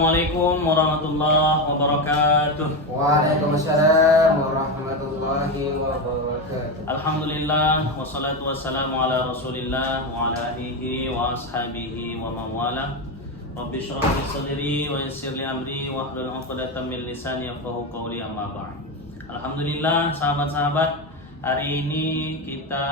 Assalamualaikum warahmatullahi wabarakatuh. Waalaikumsalam warahmatullahi wabarakatuh. Alhamdulillah wassalatu wassalamu ala Rasulillah wa ala alihi wa ashabihi wa man wala. Rabbi shrah li sadri wa yassir li amri wa hlul 'uqdatam min lisani yafqahu qawli, amma ba'd. Alhamdulillah sahabat-sahabat, hari ini kita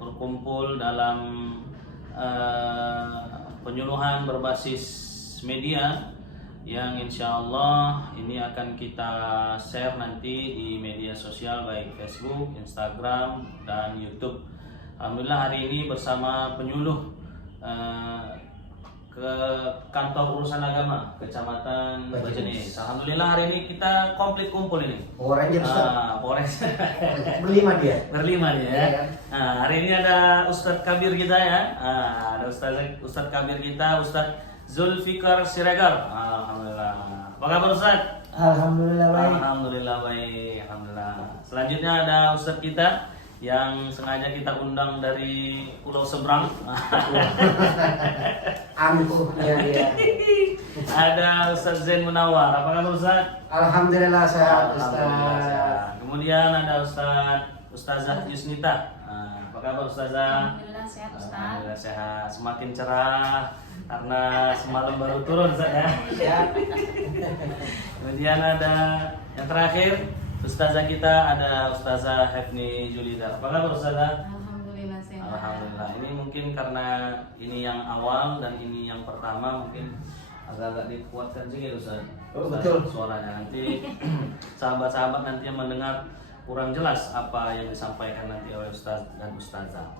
berkumpul dalam penyuluhan berbasis media yang insya Allah ini akan kita share nanti di media sosial baik Facebook, Instagram, dan YouTube. Alhamdulillah hari ini bersama penyuluh ke kantor urusan agama Kecamatan Bajenis. Alhamdulillah hari ini kita komplit kumpul ini. Power Ranger Polres. berlima dia. Berlima dia ya. Nah, hari ini ada Ustadz Kabir kita ya. Ada Ustadz Kabir kita, Ustadz Zulfikar Siregar. Alhamdulillah. Apa kabar Ustaz? Alhamdulillah baik. Alhamdulillah baik. Alhamdulillah. Selanjutnya ada Ustaz kita yang sengaja kita undang dari pulau seberang. Angkuhnya dia. Ada Ustaz Zain Munawar. Apa kabar Ustaz? Alhamdulillah sehat Alhamdulillah Ustaz. sehat. Kemudian ada Ustazah Yusnita. Apa kabar Ustazah? Alhamdulillah sehat Ustaz. Alhamdulillah sehat. Semakin cerah karena semalam baru turun saya. Kemudian ada yang terakhir Ustazah kita, ada Ustazah Hefni Julida. Apa kabar Ustazah? Alhamdulillah sehat. Alhamdulillah. Ini mungkin karena ini yang awal dan ini yang pertama, mungkin agak-agak dikuatkan sedikit Ustaz. Oh, betul. Suaranya nanti sahabat-sahabat nanti yang mendengar kurang jelas apa yang disampaikan nanti oleh Ustaz dan Ustazah.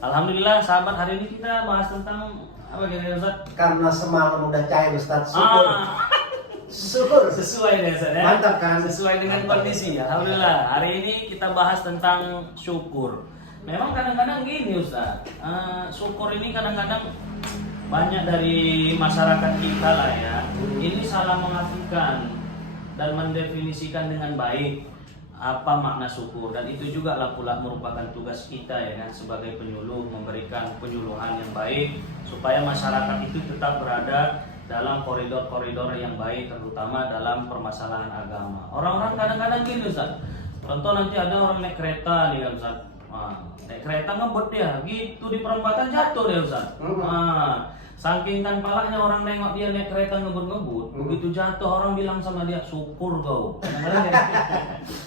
Alhamdulillah sahabat, hari ini kita bahas tentang apa kira-kira Ustaz? Karena semalam udah cair Ustaz, syukur. Syukur. Sesuai deh Ustaz ya. Mantap kan? Sesuai dengan kondisi. Alhamdulillah. Hari ini kita bahas tentang syukur. Memang kadang-kadang gini Ustaz. Syukur ini kadang-kadang banyak dari masyarakat kita lah ya. Ini salah mengartikan dan mendefinisikan dengan baik apa makna syukur, dan itu juga lah pula merupakan tugas kita ya kan sebagai penyuluh, memberikan penyuluhan yang baik supaya masyarakat itu tetap berada dalam koridor-koridor yang baik, terutama dalam permasalahan agama. Orang-orang kadang-kadang gini Ustaz. Contoh nanti ada orang naik kereta nih kan Ustaz. Naik kereta ngebut dia, gitu di perempatan jatuh dia Ustaz. Saking kan palanya orang nengok dia naik kereta ngebut-ngebut, begitu jatuh orang bilang sama dia, syukur kau.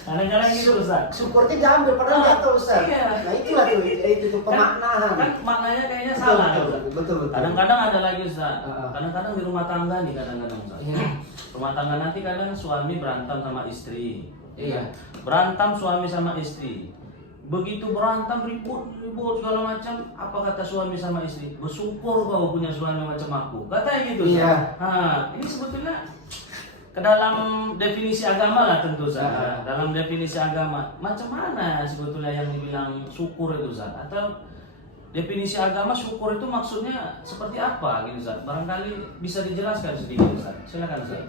Kadang-kadang gitu Ustaz. Syukurnya diambil padahal jatuh Ustaz. Iya. Nah itulah tuh, itu pemaknaan. Kan maknanya kayaknya Betul, salah betul, Ustaz. betul. Kadang-kadang ada lagi Ustaz. Uh-uh. Kadang-kadang di rumah tangga nih kadang-kadang Ustaz. Iya. Rumah tangga nanti kadang suami berantem sama istri. Iya. Berantem suami sama istri. Begitu berantem ribut segala macam, apa kata suami sama istri? Bersyukur kau punya suami macam aku. Katanya gitu. Iya. Ini sebetulnya ke dalam definisi agama lah tentu saja. Dalam definisi agama, macam mana sebetulnya yang dibilang syukur itu Ustaz? Atau definisi agama syukur itu maksudnya seperti apa gitu Ustaz? Barangkali bisa dijelaskan sedikit Ustaz. Silakan Ustaz.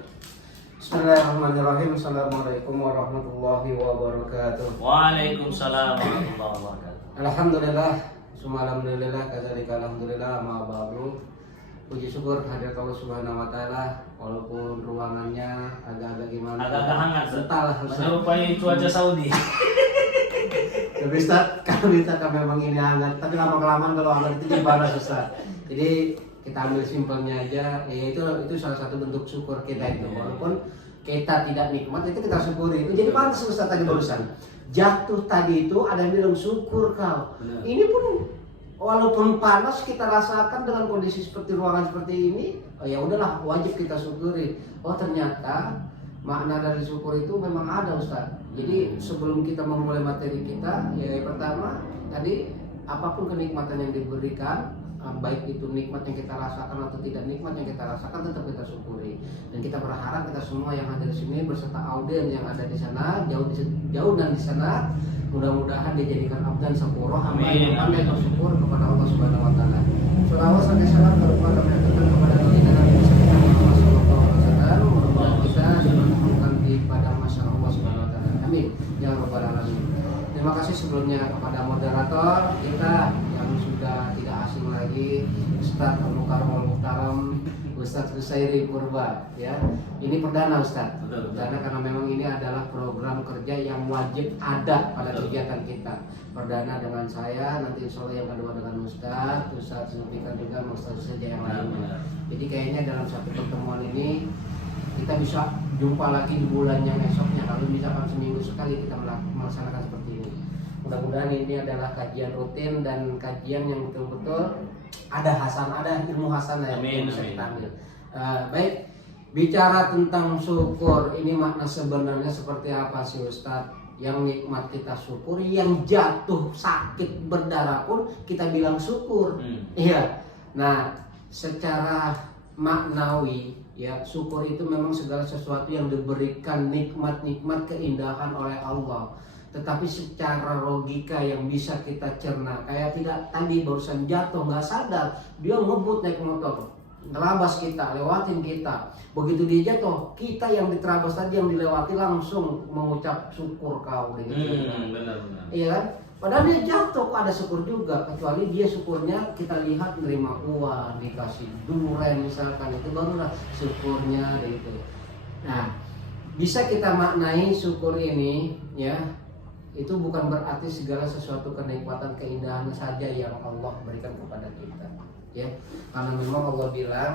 Bismillahirrahmanirrahim. Assalamualaikum warahmatullahi wabarakatuh. Waalaikumsalam warahmatullahi wabarakatuh. Alhamdulillah, summa alhamdulillah, kadzalika alhamdulillah, ma ba'du. Puji syukur hadirat Allah Subhanahu wa taala, walaupun ruangannya agak-agak gimana. Agak-agak hangat. Entahlah, Menyerupai cuaca Saudi. Tapi Ustaz, kami memang ini hangat, tapi lama-kelamaan kalau hangat itu jadi panas Ustaz. Jadi kita ambil simpelnya aja, itu salah satu bentuk syukur kita itu. Walaupun kita tidak nikmat, itu kita syukuri. Itu jadi panas Ustaz tadi barusan. Jatuh tadi itu ada yang bilang syukur kau. Benar. Ini pun walaupun panas kita rasakan dengan kondisi seperti ruangan seperti ini, ya udahlah wajib kita syukuri. Oh ternyata makna dari syukur itu memang ada Ustaz. Jadi sebelum kita memulai materi kita, ya pertama tadi apapun kenikmatan yang diberikan, baik itu nikmat yang kita rasakan atau tidak nikmat yang kita rasakan, tetap kita syukuri. Dan kita berharap kita semua yang ada di sini beserta audiens yang ada di sana, jauh dan di sana, mudah-mudahan dijadikan abdan sapuro hamba yang pandai bersyukur kepada Allah Subhanahu wa taala. Shalawat dan salam kepada kepada Nabi Muhammad sallallahu alaihi wasallam, mudah-mudahan kita dipertemukan di pada masyarakat Allah Subhanahu wa taala. Amin ya rabbal alamin. Terima kasih sebelumnya kepada moderator kita yang sudah tidak asing lagi, Ustadz Al Mukarramul Muhtaram, Ustadz Husairi Purba ya. Ini perdana Ustadz. Betul. Karena memang ini adalah program kerja yang wajib ada pada kegiatan kita. Perdana dengan saya, nanti insya Allah yang kedua dengan Ustadz Zulfikar juga, Ustadz saja yang lainnya. Jadi kayaknya dalam satu pertemuan ini kita bisa jumpa lagi di bulan yang esoknya. Kalau misalkan seminggu sekali kita melaksanakan seperti ini. Mudah-mudahan ini adalah kajian rutin dan kajian yang betul-betul ada ilmu hasanah yang bisa kita ambil. Baik, bicara tentang syukur, ini makna sebenarnya seperti apa sih Ustadz? Yang nikmat kita syukur, yang jatuh sakit berdarah pun kita bilang syukur. Iya. Nah, secara maknawi ya, syukur itu memang segala sesuatu yang diberikan nikmat-nikmat keindahan oleh Allah. Tetapi secara logika yang bisa kita cerna, kayak tidak tadi barusan jatuh nggak sadar, dia ngebut naik motor, ngelabas kita, lewatin kita. Begitu dia jatuh, kita yang diterabas tadi yang dilewati langsung mengucap syukur kau gitu. Benar. Iya kan? Padahal dia jatuh kok ada syukur juga, kecuali dia syukurnya kita lihat nerima uang, dikasih duren misalkan, itu barulah syukurnya gitu. Nah, bisa kita maknai syukur ini ya, itu bukan berarti segala sesuatu kenikmatan keindahan saja yang Allah berikan kepada kita ya. Karena memang Allah bilang,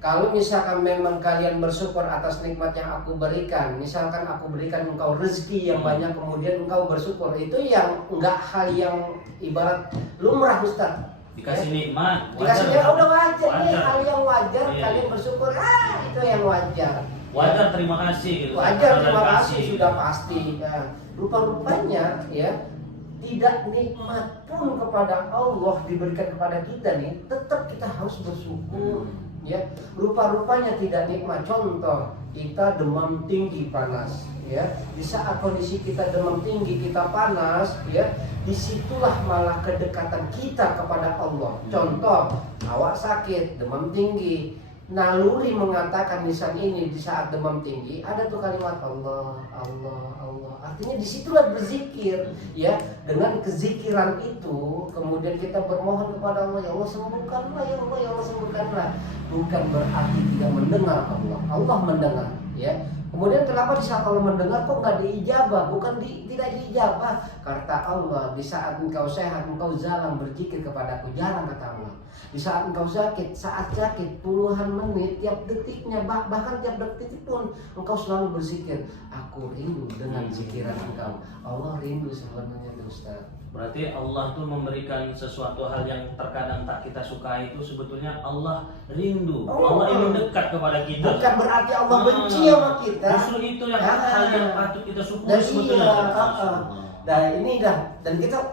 kalau misalkan memang kalian bersyukur atas nikmat yang aku berikan, misalkan aku berikan engkau rezeki yang banyak kemudian engkau bersyukur, itu yang enggak hal yang ibarat lumrah Ustaz. Dikasih nikmat, dikasih nikmat udah wajar. Ini hal yang wajar. Iya. Kalian bersyukur, itu yang wajar. Wajar, terima kasih gitu. Wajar, terima kasih sudah pasti. Nah, rupa-rupanya ya, tidak nikmat pun kepada Allah diberikan kepada kita nih, tetap kita harus bersyukur. Ya, rupa-rupanya tidak nikmat. Contoh, kita demam tinggi panas ya. Di saat kondisi kita demam tinggi, kita panas ya, disitulah malah kedekatan kita kepada Allah. Contoh, awak sakit, demam tinggi, naluri mengatakan lisan ini di saat demam tinggi, ada tuh kalimat Allah, Allah, Allah. Artinya disitulah berzikir ya. Dengan kezikiran itu kemudian kita bermohon kepada Allah, ya Allah sembuhkanlah, ya Allah, ya Allah sembuhkanlah. Bukan berarti tidak mendengar Allah. Allah mendengar ya. Kemudian kenapa di saat Allah mendengar kok nggak diijabah? Bukan tidak diijabah. Kata Allah, di saat engkau sehat, engkau jarang berzikir kepadaku, jarang kata Allah. Di saat engkau sakit, saat sakit puluhan menit, tiap detiknya, bahkan tiap detik pun engkau selalu berzikir. Aku rindu dengan zikiran engkau. Allah rindu sebenarnya tuh Ustaz. Berarti Allah tuh memberikan sesuatu hal yang terkadang tak kita sukai, itu sebetulnya Allah rindu. Allah ingin dekat kepada kita. Bukan berarti Allah benci sama kita. Justru itu yang hal yang patut kita syukuri Dan sebetulnya. Dan ini dan kita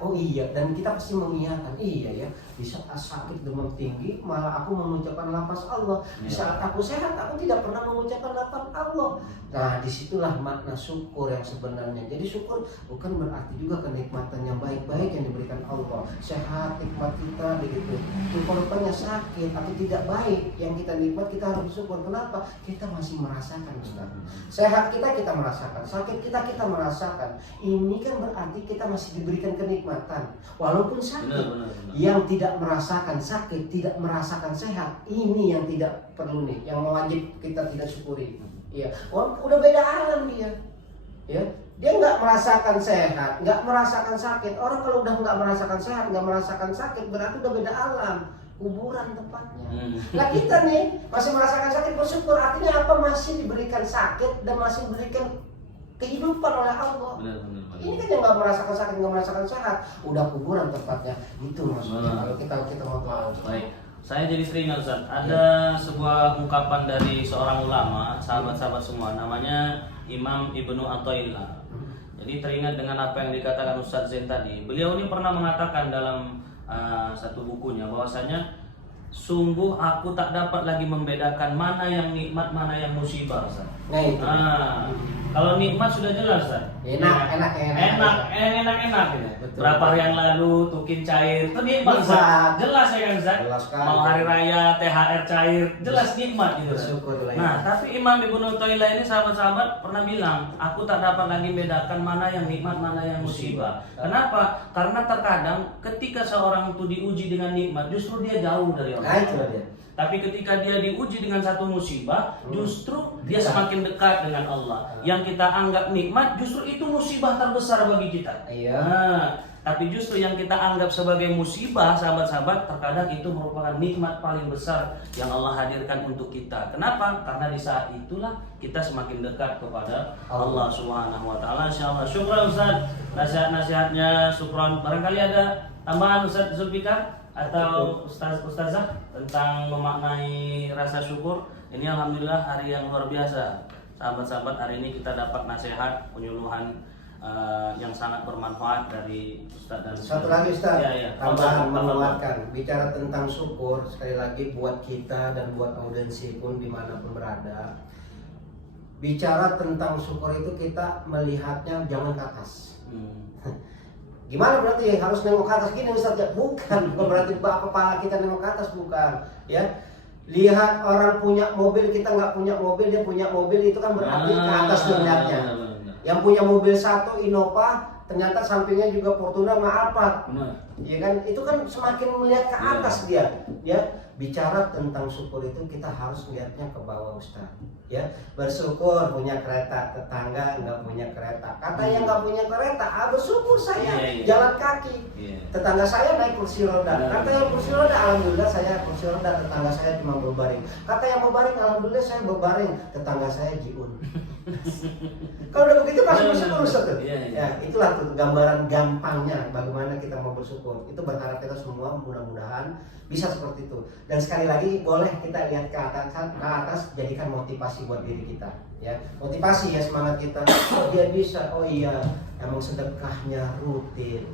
dan kita pasti mengiyakan iya ya. Di saat sakit demam tinggi malah aku mengucapkan lafaz Allah. Di saat aku sehat aku tidak pernah mengucapkan lafaz Allah. Nah, disitulah makna syukur yang sebenarnya. Jadi syukur bukan berarti juga kenikmatan yang baik-baik yang diberikan Allah. Sehat nikmat kita begitu. Rupanya sakit atau tidak baik yang kita nikmat, kita harus bersyukur. Kenapa? Kita masih merasakan Ustaz. Sehat kita merasakan, sakit kita merasakan. Ini kan berarti kita masih diberikan kenikmatan walaupun sakit. Benar. Yang tidak merasakan sakit, tidak merasakan sehat, ini yang tidak perlu nih, yang wajib kita tidak syukuri. Iya, udah beda alam dia. Ya, dia nggak merasakan sehat, nggak merasakan sakit. Orang kalau udah nggak merasakan sehat, nggak merasakan sakit, berarti udah beda alam, kuburan tempatnya. Nah kita nih masih merasakan sakit, bersyukur. Artinya apa? Masih diberikan sakit dan masih diberikan kehidupan oleh Allah. Benar. Ini kan yang nggak merasakan sakit, nggak merasakan sehat, udah kuburan tempatnya. Itu maksudnya kalau kita mau tahu. Baik, saya jadi teringat Ustaz, ada sebuah ungkapan dari seorang ulama, sahabat-sahabat semua, namanya Imam Ibnu Athaillah. Jadi teringat dengan apa yang dikatakan Ustaz Zain tadi. Beliau ini pernah mengatakan dalam satu bukunya bahwasanya sungguh aku tak dapat lagi membedakan mana yang nikmat, mana yang musibah Ustaz. Nah itu. Kalau nikmat sudah jelas kan? Enak. Enak gitu. Betul. Berapa hari yang lalu tukin cair, itu nikmat Bisa. Ustaz. Jelas ya kan Ustaz? Jelas sekali. Mau hari raya, THR cair, jelas nikmat gitu. Ustaz. Bersyukurlah ya. Nah, tapi Imam Ibnu Thaillah ini sahabat-sahabat pernah bilang, aku tak dapat lagi bedakan mana yang nikmat, mana yang musibah. Kenapa? Karena terkadang ketika seorang itu diuji dengan nikmat, justru dia jauh dari Allah. Nah, itu dia. Tapi ketika dia diuji dengan satu musibah, justru dia semakin dekat dengan Allah. Yang kita anggap nikmat, justru itu musibah terbesar bagi kita. Iya. Nah, tapi justru yang kita anggap sebagai musibah, sahabat-sahabat, terkadang itu merupakan nikmat paling besar yang Allah hadirkan untuk kita. Kenapa? Karena di saat itulah kita semakin dekat kepada Allah Subhanahu wa taala. Insyaallah. Syukran Ustaz. Nasihat-nasihatnya, syukran. Barangkali ada tambahan Ustaz Zulfikar atau Ustazah tentang memaknai rasa syukur. Ini alhamdulillah hari yang luar biasa. Sahabat-sahabat, hari ini kita dapat nasihat, penyuluhan yang sangat bermanfaat dari Ustaz dan Satu lagi Ustaz, Ya. tambahan menguatkan. Bicara tentang syukur, sekali lagi buat kita dan buat audiensi pun dimanapun berada. Bicara tentang syukur itu kita melihatnya jangan ke atas. Gimana berarti harus nengok ke atas gini Ustaz? Ya, bukan berarti kepala kita nengok ke atas, bukan. Ya, lihat orang punya mobil, kita nggak punya mobil, dia punya mobil, itu kan berarti ke atas dilihatnya. Yang punya mobil satu Innova, ternyata sampingnya juga Fortuner sama Alphard. Ya kan, itu kan semakin melihat ke atas dia. Ya, bicara tentang syukur itu kita harus lihatnya ke bawah Ustaz. Ya, bersyukur punya kereta, tetangga nggak punya kereta. Kata yang nggak punya kereta, bersyukur saya jalan kaki. Tetangga saya naik kursi roda. Kata yang kursi roda, alhamdulillah saya kursi roda, tetangga saya cuma berbaring. Kata yang berbaring, alhamdulillah saya berbaring, tetangga saya jiun. Kalau udah begitu pasti bersyukur Ustaz tuh. Ya, itulah tuh gambaran gampangnya bagaimana kita mau bersyukur. Itu berharap kita semua mudah-mudahan bisa seperti itu. Dan sekali lagi boleh kita lihat ke atas, jadikan motivasi buat diri kita. Ya, motivasi ya, semangat kita. Oh, dia bisa. Oh iya, emang sedekahnya rutin,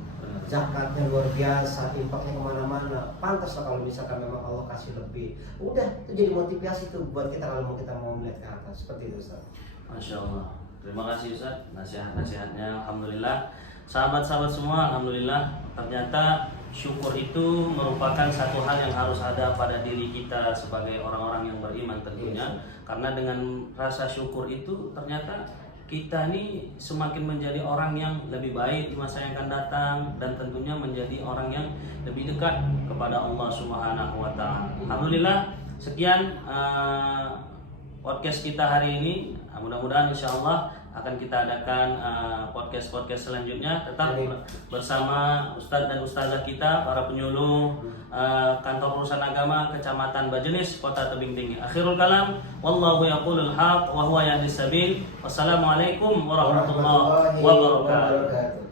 zakatnya luar biasa, infaknya kemana-mana. Pantas lah kalau misalkan memang Allah kasih lebih. Udah, itu jadi motivasi tuh buat kita kalau kita mau melihat ke atas. Seperti itu Ustaz. Masya Allah. Terima kasih Ustaz, nasihat-nasihatnya. Alhamdulillah. Sahabat-sahabat semua, alhamdulillah, ternyata syukur itu merupakan satu hal yang harus ada pada diri kita sebagai orang-orang yang beriman tentunya. Karena dengan rasa syukur itu ternyata kita ini semakin menjadi orang yang lebih baik di masa yang akan datang, dan tentunya menjadi orang yang lebih dekat kepada Allah Subhanahu wa taala. Alhamdulillah, sekian podcast kita hari ini. Mudah-mudahan insyaallah akan kita adakan podcast selanjutnya, tetap bersama Ustadz dan Ustazah kita, para penyuluh kantor urusan agama Kecamatan Bajenis, Kota Tebing Tinggi. Akhirul kalam, wallahu yaqulul haq wa huwa yahdis sabil. Wassalamualaikum warahmatullahi wabarakatuh.